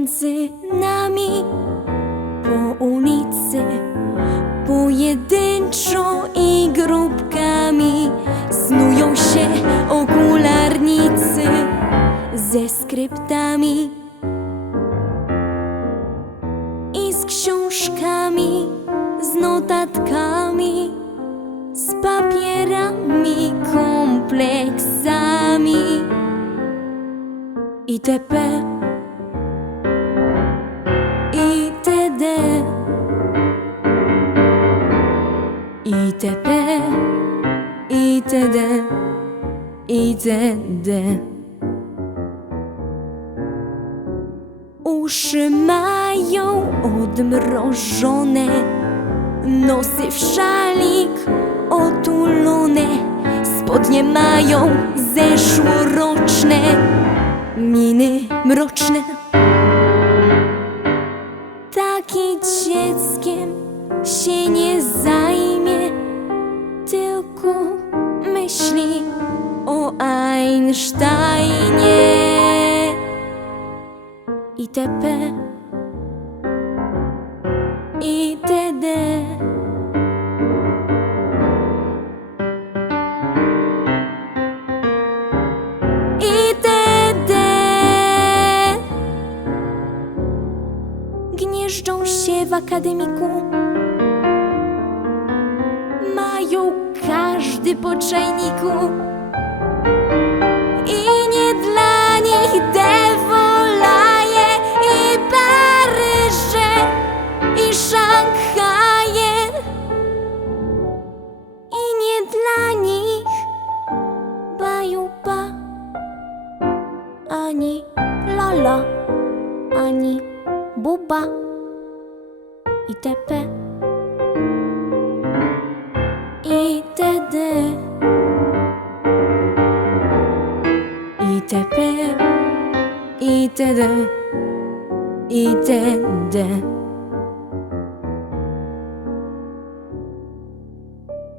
między nami Po ulicy pojedynczo i grupkami Snują się okularnicy ze skryptami I z książkami, z notatkami Z papierami, kompleksami itp. itp. itd. itd. Uszy mają odmrożone, nosy w szalik otulone, spodnie mają zeszłoroczne, miny mroczne. Taki dzieckiem się nie zajmie, myśli o Einsteinie itp. itd. itd. Gnieżdżą się w akademiku każdy po czajniku. I nie dla nich dewolaje i Paryże i Szanghaje i nie dla nich bajuba ani lala ani buba. Itp. itd. itp. itd. itd.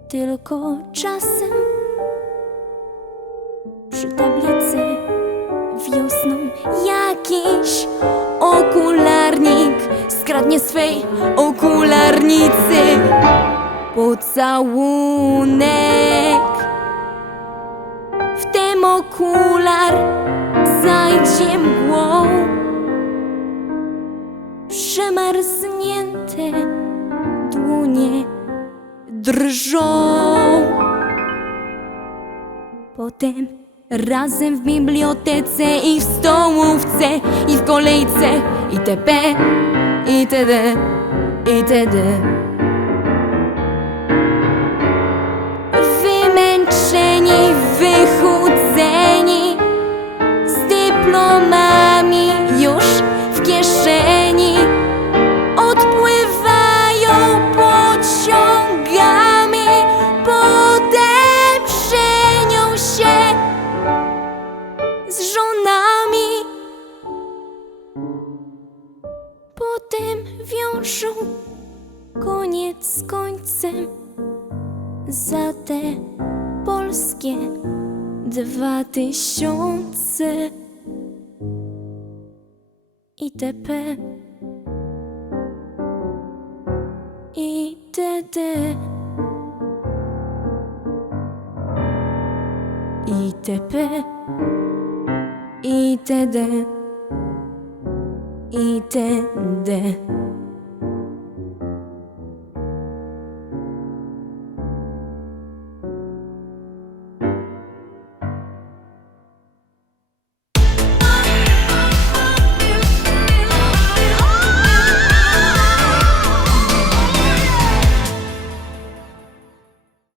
Tylko czasem przy tablicy wiosną jakiś okularnik skradnie swej okularnicy pocałunek. Wtem okular zajdzie mgłą, przemarznięte dłonie drżą. Potem razem w bibliotece i w stołówce i w kolejce itp. itd. itd. potem wiążą koniec z końcem za te polskie dwa tysiące itp. itd. itp. itd. itd.